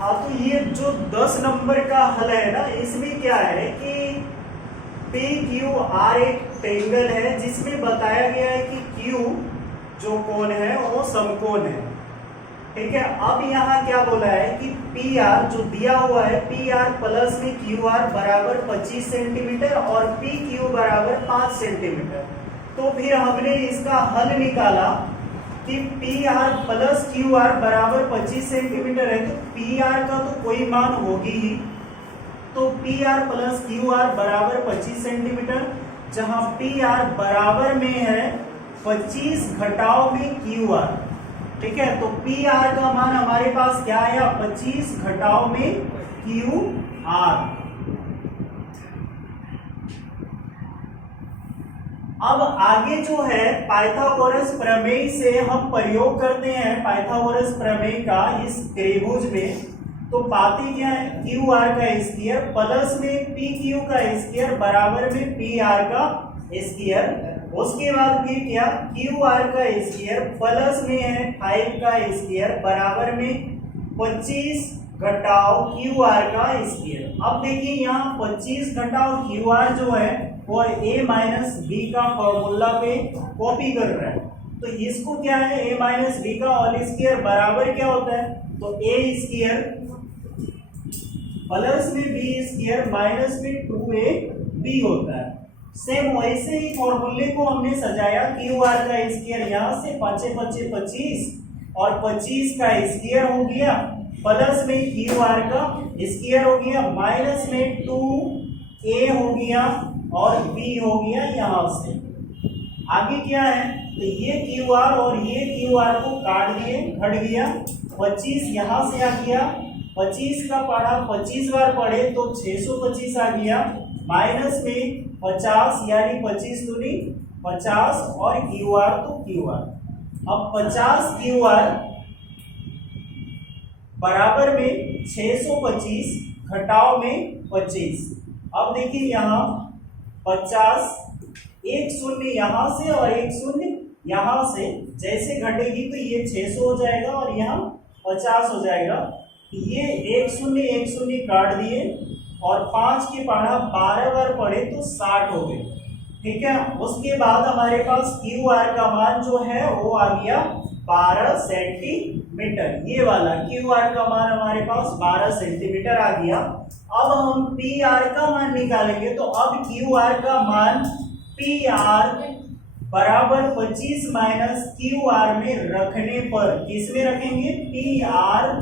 हाँ, तो ये जो 10 नंबर का हल है ना, इसमें क्या है कि पी क्यू आर एक ट्रायंगल है जिसमें बताया गया है कि क्यू जो कोण है वो समकोण है। ठीक है, अब यहाँ क्या बोला है कि पी आर जो दिया हुआ है, पी आर प्लस में क्यू आर बराबर 25 सेंटीमीटर और पी क्यू बराबर 5 सेंटीमीटर। तो फिर हमने इसका हल निकाला कि P R plus Q R बराबर 25 सेंटीमीटर है, तो पी आर का तो कोई मान होगी ही। तो P R plus Q R बराबर 25 सेंटीमीटर, जहां पी आर बराबर में है 25 घटाव में क्यू आर। ठीक है, तो पी आर का मान हमारे पास क्या आया, 25 घटाव में क्यू आर। अब आगे जो है पाइथागोरस प्रमेय से हम प्रयोग करते हैं पाइथागोरस प्रमेय का इस त्रिभुज में। तो पाते क्या है, क्यू आर का स्क्वायर प्लस में पी क्यू का स्क्वायर बराबर में पी आर का स्क्वायर। उसके बाद फिर क्या, क्यू आर का स्क्वायर प्लस में है 5 का स्क्वायर बराबर में 25 घटाव क्यू आर का स्क्वायर। अब देखिए यहाँ 25 घटाव क्यू आर जो है वो a माइनस बी का फॉर्मूला पे कॉपी कर रहा है। तो इसको क्या है, a माइनस बी का होल स्क्वायर बराबर क्या होता है, तो a स्क्वायर प्लस में बी स्क्वायर माइनस में 2ab होता है। सेम वैसे ही फॉर्मूले को हमने सजाया, क्यू आर का स्क्वायर यहाँ से 5 5 25 और 25 का स्क्वायर हो गया प्लस में क्यू आर का स्क्वायर हो गया माइनस में 2a हो गया और b हो गया यहाँ से। आगे क्या है, तो ये क्यू आर और ये क्यू आर को काट दिए, घट गया 25 यहाँ से आ गया, 25 का पढ़ा 25 बार पढ़े तो 625 आ गया माइनस में 50 यानी 25 दूनी 50 और क्यू आर तो क्यू आर। अब 50 क्यू आर बराबर में 625 घटाव में 25। अब देखिए यहाँ 50, एक शून्य यहाँ से और एक शून्य यहाँ से, जैसे घटेगी तो ये 600 हो जाएगा और यहाँ 50 हो जाएगा। ये एक शून्य काट दिए और 5 के पढ़ा 12 बार पढ़े तो 60 हो गए। ठीक है, उसके बाद हमारे पास क्यू आर का मान जो है वो आ गया 12 सेंटीमीटर। ये वाला क्यू आर का मान हमारे पास 12 सेंटीमीटर आ गया। अब हम पी आर का मान निकालेंगे, तो अब क्यू आर का मान पी आर बराबर 25 माइनस क्यू आर में रखने पर, किस में रखेंगे, पी आर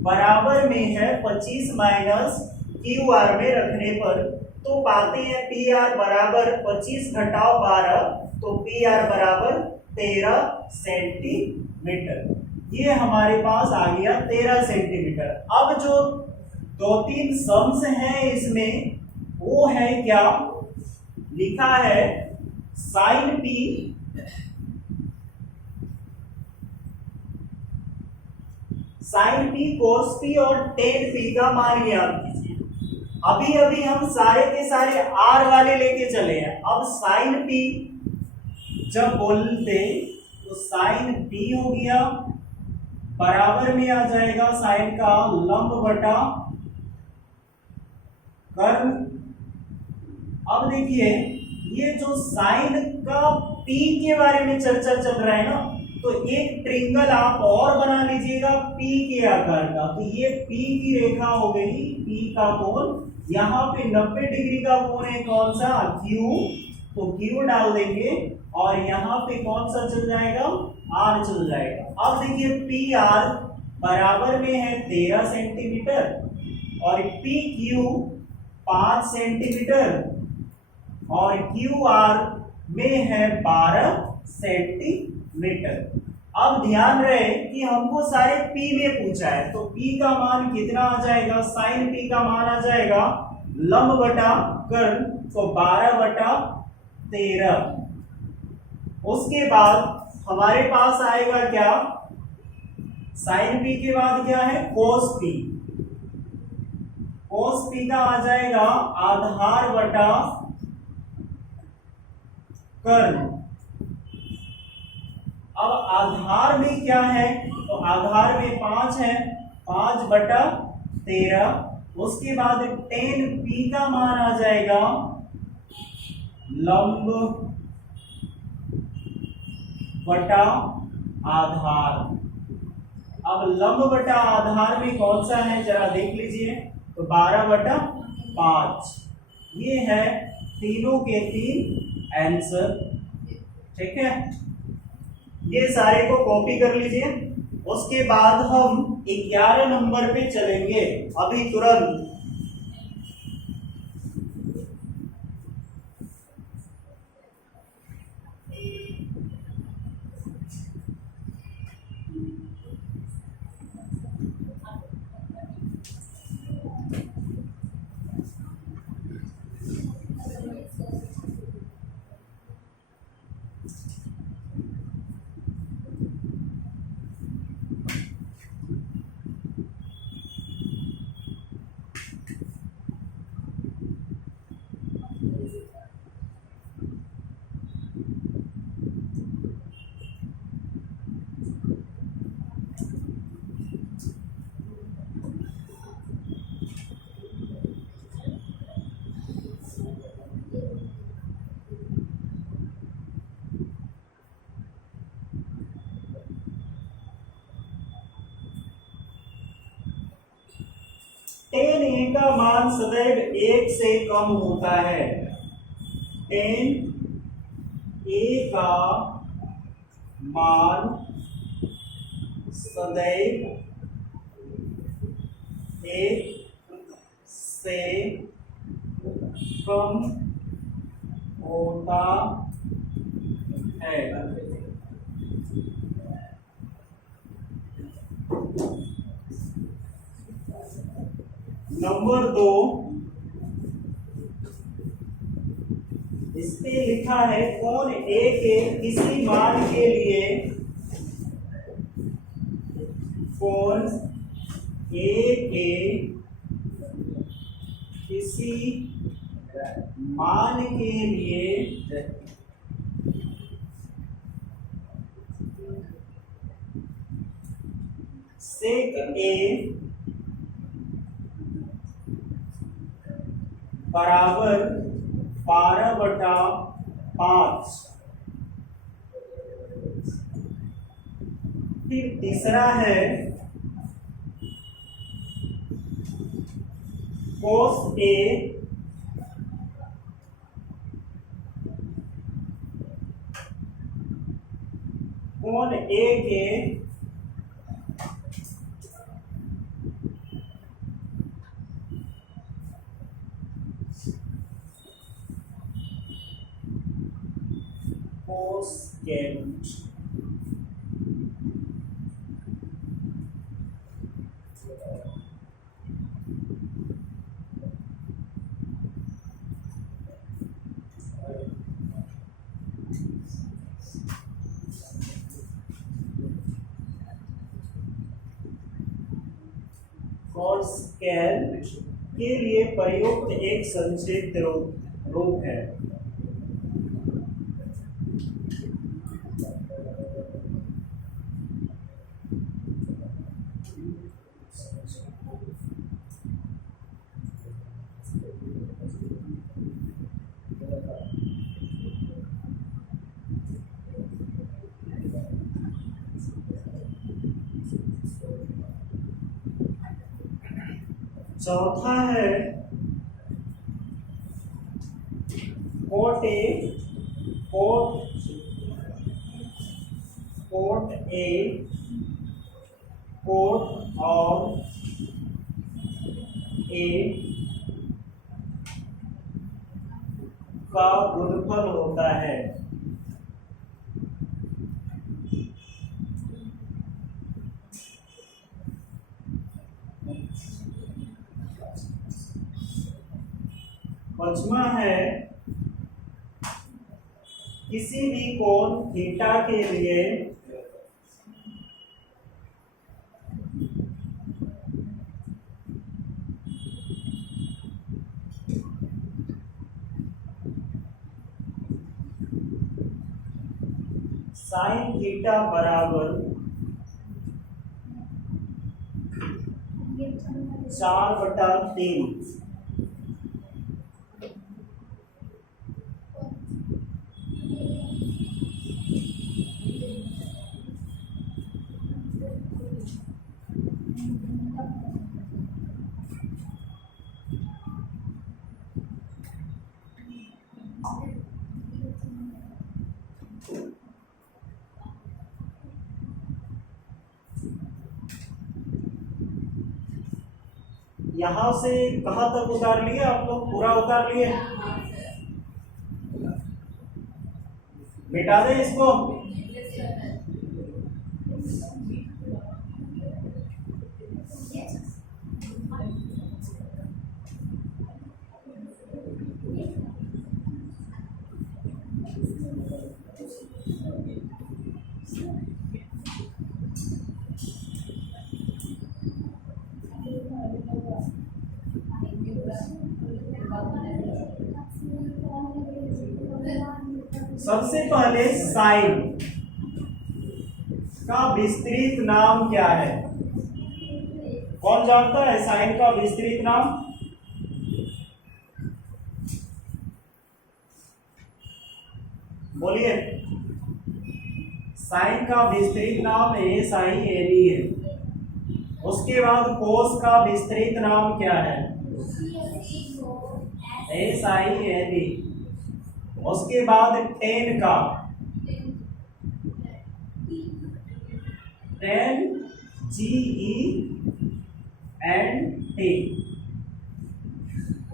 बराबर में है 25 माइनस क्यू आर में रखने पर। तो पाते हैं पी आर बराबर 25 घटाव 12, तो पी आर बराबर 13 सेंटीमीटर। ये हमारे पास आ गया 13 सेंटीमीटर। अब जो 2-3 सम्स हैं इसमें, वो है क्या, लिखा है साइन पी कोस पी और टेन पी का मान याद कीजिए। अभी अभी हम सारे के सारे आर वाले लेके चले हैं। अब साइन पी जब बोलते तो साइन पी हो गया बराबर में आ जाएगा साइन का लंब बटा कर्ण। अब देखिए ये जो साइन का पी के बारे में चर्चा चल रहा है ना, तो एक ट्रायंगल आप और बना लीजिएगा पी के आकार का। तो ये पी की रेखा हो गई, पी का कोण, यहाँ पे 90 डिग्री का कोण है कौन सा, क्यू, तो क्यू डाल देंगे और यहाँ पे कौन सा चल जाएगा, आर चल जाएगा। अब देखिए पी आर बराबर में है 13 सेंटीमीटर और पी क्यू 5 सेंटीमीटर और क्यू आर में है 12 सेंटीमीटर। अब ध्यान रहे कि हमको सारे P में पूछा है, तो P का मान कितना आ जाएगा, साइन P का मान आ जाएगा लंब बटा कर्ण, तो 12/13। उसके बाद हमारे पास आएगा क्या, साइन P के बाद क्या है, कोस P। कोस P का आ जाएगा आधार बटा कर्ण। अब आधार में क्या है, तो आधार में 5 है 5/13। उसके बाद tan p का मान आ जाएगा लंब बटा आधार। अब लंब बटा आधार में कौन सा है जरा देख लीजिए, तो 12/5। ये है तीनों के तीन आंसर। ठीक है, ये सारे को कॉपी कर लीजिए। उसके बाद हम 11 नंबर पे चलेंगे अभी तुरंत। tan a का मान सदैव 1 से कम होता है। tan a का मान सदैव 1 से कम होता है। नंबर 2, इस पे लिखा है कोण ए के किसी मान के लिए कोण ए के किसी मान के लिए sec a बराबर 12/5। फिर तीसरा है cos a कोण ए के कोसेकेंट। कोसेकेंट के लिए प्रयुक्त एक संक्षिप्त रूप है। चौथा है कोट ए कोट और ए का गुणफल होता है। पांचवा है किसी भी कोण थीटा के लिए साइन थीटा बराबर 4/3। यहां से कहां तक उतार लिए आप लोग? पूरा उतार लिए? मिटा दें इसको? सबसे पहले साइन का विस्तृत नाम क्या है? कौन जानता है साइन का विस्तृत नाम? बोलिए। साइन का विस्तृत नाम ए साइन ए बी है। उसके बाद कोस का विस्तृत नाम क्या है? ए साइन ए बी। उसके बाद टेन का टेन GENT।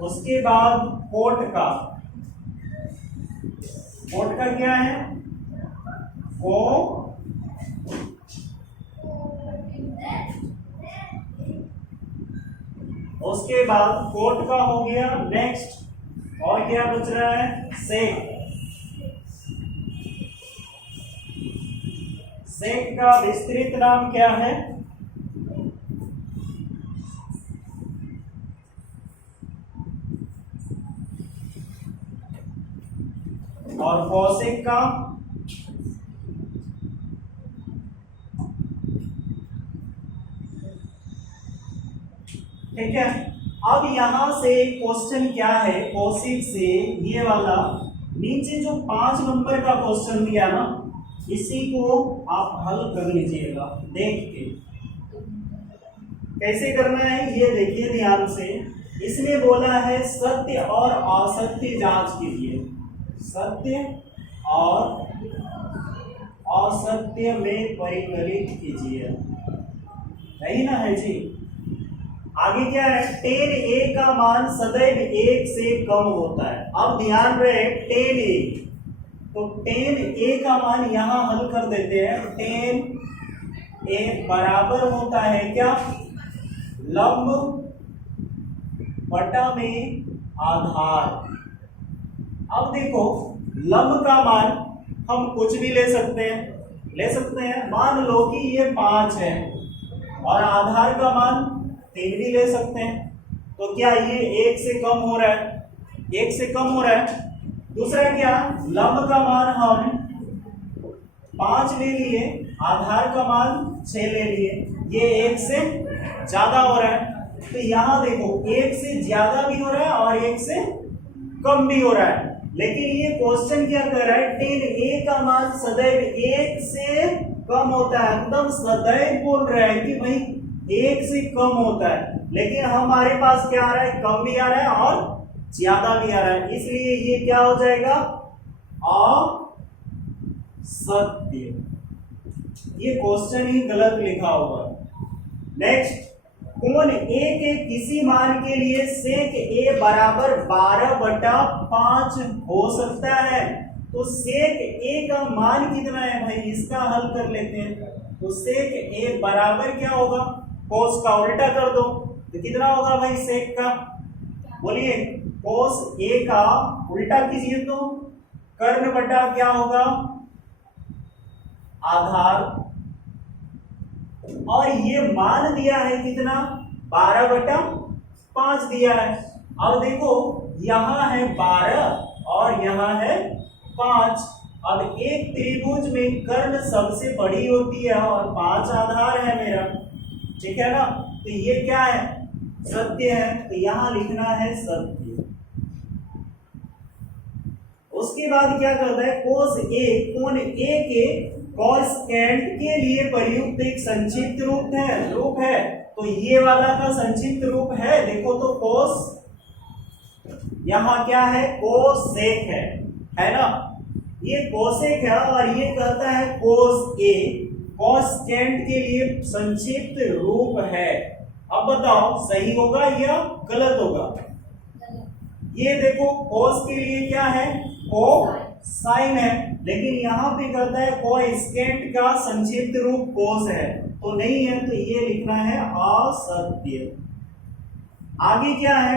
उसके बाद कोट का क्या है? को। उसके बाद कोट का हो गया। नेक्स्ट और क्या बच रहा है? सेक। सेक का विस्तृत नाम क्या है? और कौशिक का? ठीक है। अब यहां से क्वेश्चन क्या है? कौशिक से ये वाला नीचे जो 5 नंबर का क्वेश्चन दिया ना, इसी को आप हल कर लीजिएगा देख के। कैसे करना है ये देखिए ध्यान से। इसमें बोला है सत्य और असत्य जांच कीजिए। सत्य और असत्य में परिकलित कीजिए। सही ना है जी? आगे क्या है? 10A का मान सदैव 1 से कम होता है। अब ध्यान रहे 10A, तो 10A का मान यहां हल कर देते हैं। 10A बराबर होता है क्या? लंब बटा में आधार। अब देखो लंब का मान हम कुछ भी ले सकते हैं। मान लो कि ये 5 है और आधार का मान 3 भी ले सकते हैं। तो क्या ये 1 से कम हो रहा है? 1 से कम हो रहा है। दूसरा क्या? लंब का मान हम 5 ले लिए, आधार का मान 6 ले लिए। ये 1 से ज्यादा हो रहा है। तो यहां देखो 1 से ज्यादा भी हो रहा है और 1 से कम भी हो रहा है। लेकिन ये क्वेश्चन क्या कर रहा है? 10A का मान सदैव 1 से कम होता है। एकदम सदैव बोल रहा है कि भाई 1 से कम होता है। लेकिन हमारे पास क्या आ रहा है? कम भी आ रहा है और ज्यादा भी आ रहा है। इसलिए ये क्या हो जाएगा? असत्य। ये क्वेश्चन ही गलत लिखा होगा। नेक्स्ट, कोण A के किसी मान के लिए सेक A बराबर 12/5 हो सकता है। तो सेक A का मान कितना है भाई? इसका हल कर लेते हैं। तो सेक A बराबर क्या होगा? कोस का उल्टा कर दो तो कितना होगा भाई सेक का? बोलिए। कोस A का उल्टा कीजिए तो कर्ण बटा क्या होगा? आधार। और ये मान दिया है कितना? 12/5 दिया है। अब देखो यहां है 12 और यहां है 5। अब एक त्रिभुज में कर्ण सबसे बड़ी होती है और 5 आधार है मेरा। ठीक है ना। तो ये क्या है, सत्य है, तो यहां लिखना है सत्य। उसके बाद क्या करता है, कोण ए के कॉसेकेंट के लिए प्रयुक्त एक संक्षिप्त रूप है। तो ये वाला का संक्षिप्त रूप है, देखो तो कोस, यहां क्या है, कोसेक है ना, ये कोसेक है और ये कहता है कोस ए, कॉसेकेंट के लिए संक्षिप्त रूप है। अब बताओ सही होगा या गलत होगा। ये देखो कोस के लिए क्या है, कोसाइन है, लेकिन यहाँ पे कहता है कोसेकेंट का संक्षिप्त रूप कोस है, तो नहीं है, तो ये लिखना है असत्य। आगे क्या है,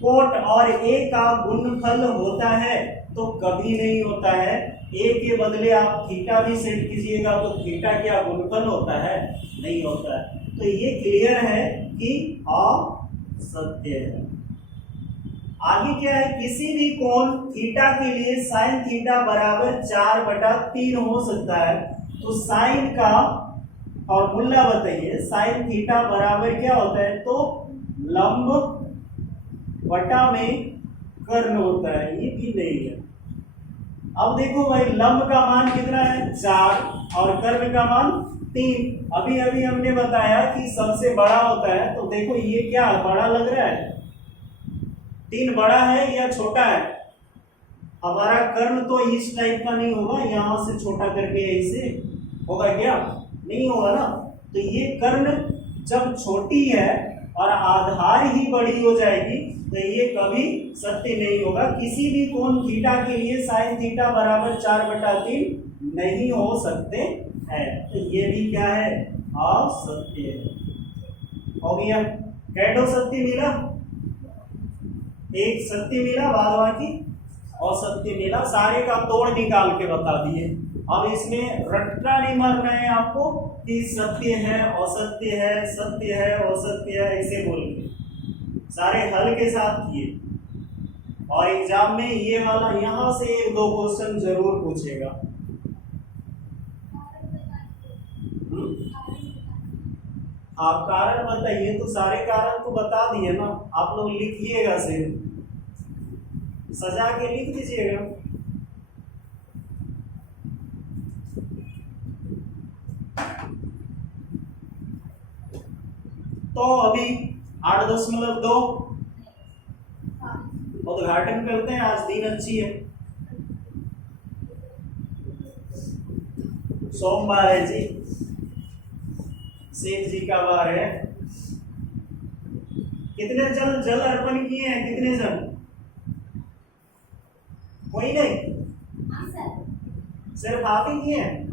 कोट और ए का गुणनफल होता है, तो कभी नहीं होता है। ए के बदले आप थीटा भी सेट कीजिएगा तो थीटा क्या गुणनफल होता है, नहीं होता है। तो ये क्लियर है कि असत्य है। आगे क्या है, किसी भी कोण थीटा के लिए साइन थीटा बराबर 4/3 हो सकता है। तो साइन का फॉर्मूला बताइए, साइन थीटा बराबर क्या होता है, तो लंब बटा में कर्ण होता है, ये भी नहीं है। अब देखो भाई, लंब का मान कितना है, 4 और कर्ण का मान 3। अभी अभी हमने बताया कि सबसे बड़ा होता है, तो देखो ये क्या बड़ा लग रहा है, 3 बड़ा है या छोटा है। हमारा कर्ण तो इस टाइप का नहीं होगा, यहां से छोटा करके ऐसे होगा क्या, नहीं होगा ना। तो ये कर्ण जब छोटी है और आधार ही बड़ी हो जाएगी, तो ये कभी सत्य नहीं होगा। किसी भी कोण थीटा के लिए साइन थीटा बराबर 4/3 नहीं हो सकते हैं, तो ये भी क्या है, असत्य है। हो गया, कैटो सत्य मिला, एक सत्य मिला, बाद बाकी असत्य मिला। सारे का तोड़ निकाल के बता दिए। अब इसमें रट्टा नहीं मारना है आपको कि सत्य है असत्य है, सत्य है असत्य है, ऐसे बोल के सारे हल के साथ किए। और एग्जाम में ये वाला यहां से 1-2 क्वेश्चन जरूर पूछेगा। हाँ, कारण बताइए, तो सारे कारण तो बता दिए ना, आप लोग लिखिएगा, से सजा के लिख दीजिएगा। तो अभी 8.2 उद्घाटन करते हैं। आज दिन अच्छी है, सोमवार है जी, सेठ जी का वार है। कितने जल अर्पण किए हैं, कितने जन, कोई नहीं, सिर्फ आप ही किए हैं,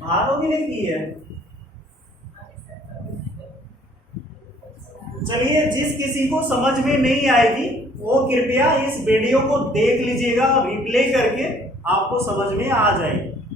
भानु भी नहीं किए है। चलिए, जिस किसी को समझ में नहीं आएगी वो कृपया इस वीडियो को देख लीजिएगा, रिप्ले करके आपको समझ में आ जाएगी।